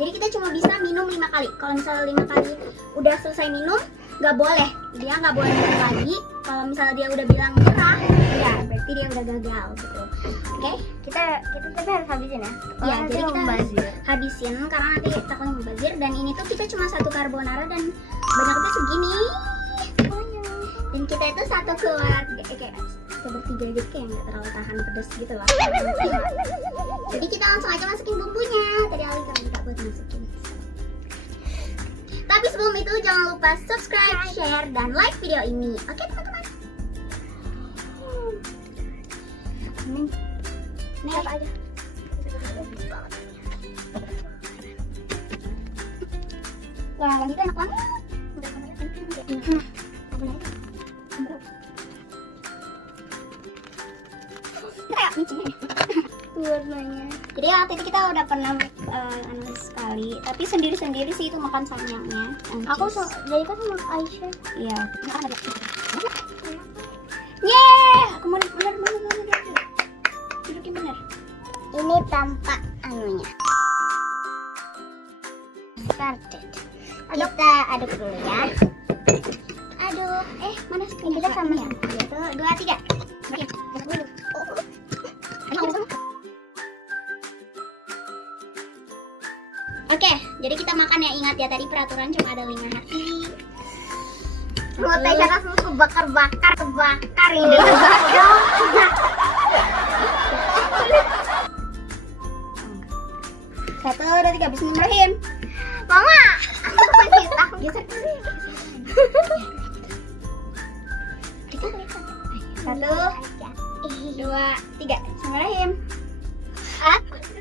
Jadi kita cuma bisa minum 5 kali. Kalau misalnya 5 kali udah selesai minum, nggak boleh. Dia nggak boleh minum lagi. Kalau misalnya dia udah bilang nyerah, ya berarti dia udah gagal gitu. Oke? Kita tapi harus habisin ya. Iya, jadi kita membazir. habisin karena nanti takutnya membazir. Dan ini tuh kita cuma 1 carbonara dan banyaknya segini. Dan kita itu satu keluarga, kayak bertiga gitu, kayak nggak terlalu tahan pedas gitu loh. Jadi kita langsung aja masukin bumbunya. Tadi Ali kan minta buat masukin. Tapi sebelum itu jangan lupa subscribe, share, dan like video ini. Oke teman-teman. Nih aja. Wah, yang itu enak banget. Warnanya. Jadi waktu itu kita udah pernah sekali, tapi sendiri-sendiri sih itu makan samyangnya. Aku jadi kan sama Aisyah. Iya. Yeay, aku mau bener. Dudukin bener. Ini tanpa anunya. Started. Kita aduk dulu ya. Aduh, mana sih? Kita sama ya. 1, 2, 3. Oke, jadi kita makan ya. Ingat ya, tadi peraturan cuma ada 5 hati. Mau teh langsung kebakar ini. 1, 2, 3, bismillahirrahmanirrahim. Mama, Geser. 1, 2, 3, bismillahirrahmanirrahim.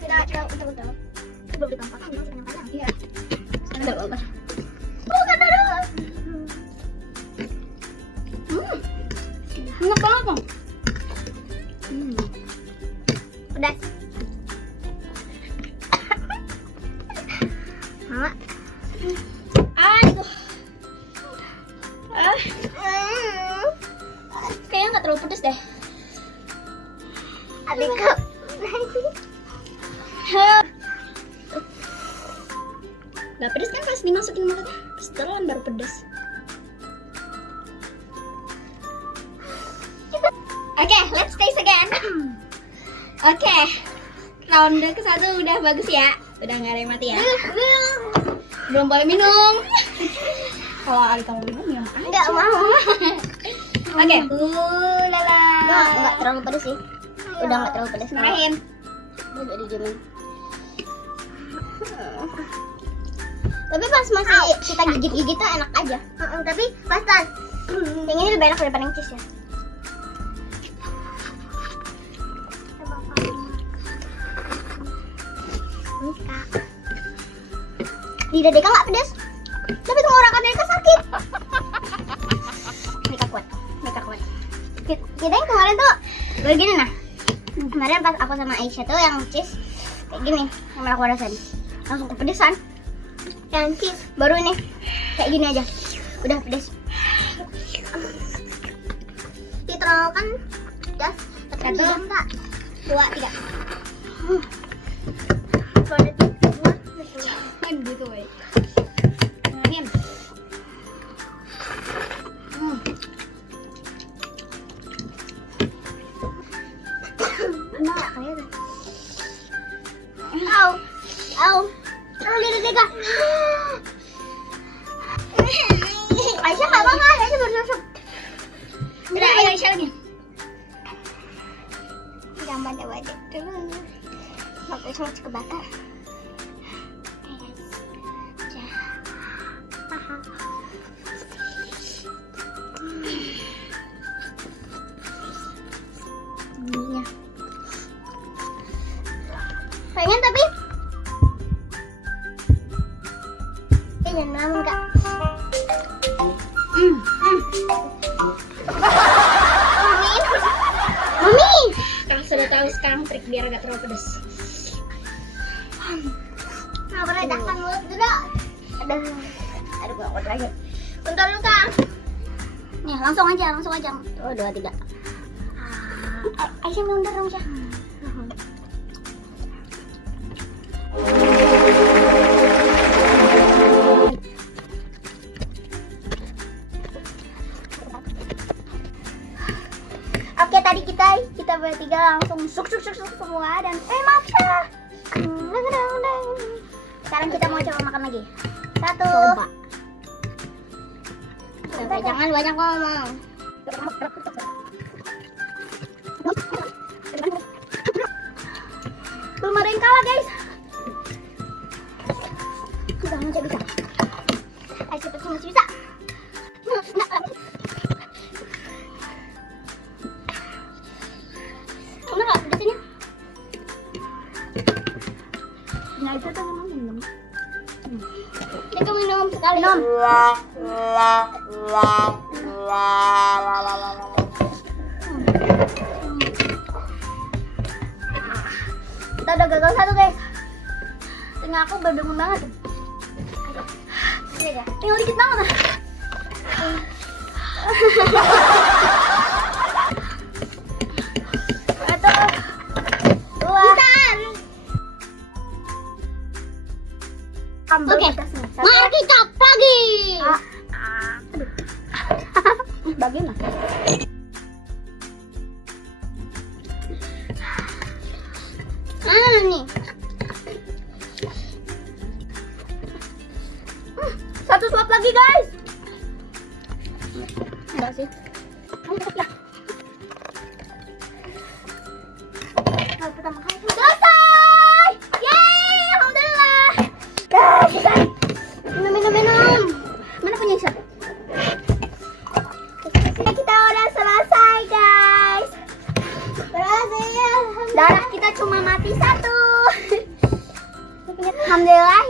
Udah. Belum ditampakkan ya, yang panjang. Iya. Sebentar, Bapak. Enak banget dong. Pedas. Mama. Aduh. Kayaknya nggak terlalu pedes deh. Adikku. Gak pedes kan pas dimasukin mulutnya? Setelan baru pedes. Oke, let's taste again. Oke, ronde ke-1 udah bagus ya. Udah nggak ada yang mati ya. Belum boleh minum. Kalau Ali kamu minum ya? Enggak mau. Oke. Lala. Enggak terlalu pedas sih. Udah enggak terlalu pedas. Marahin. Udah dijamin. Tapi pas masih kita gigit-gigit tuh enak aja. Tapi pas yang ini lebih enak daripada yang cheese ya. Lidah Deka nggak pedas, tapi tenggorokan Deka sakit. Deka kuat. Kita yang kemarin tuh begini nah. Kemarin pas aku sama Aisyah tuh yang cheese kayak gini, yang aku rasain langsung kepedesan. Yang cheese baru ini kayak gini aja, udah pedes. Diterolkan pedas, tapi 1, 2, 3. Gitu weh. Marahin. Enak kayaknya. Lidah Deka. Aisyah nggak apa-apa, Aisyah baru masuk. Udah, ayo Aisyah lagi. Jangan banyak-banyak dulu. Sampai semua kebakar. Pengen tapi jangan lama enggak. Mami. Kalau sudah tahu sekarang trik biar gak terlalu pedas. Nggak pernah tahan mulut dulu. Aduh, gak kuat lagi. Bentar dulu Kang. Nih, langsung aja. 2, 3. Aisyah minum dong, Aisyah. langsung suk semua dan maaf ya. Sekarang kita mau coba makan lagi. Satu. Coba. Jangan banyak ngomong. Belum ada yang kalah guys. Kita masih bisa. Ayo cepet masih bisa. Bener nggak pedasnya? Nah itu tuh minum. Kita minum sekali. Minum. Kita udah gagal satu guys. Telinga aku berdemun banget. Tinggal dikit banget lah. Satu, dua. Oke, mari kita bagi. Bagian lah. Nih. Satu suap lagi guys. Enggak sih. Pertama kali selesai. Yeay, alhamdulillah. Guys, Minum. mana punya shot? Kita udah selesai guys. Berhasil. Darah kita cuma mati satu. Alhamdulillah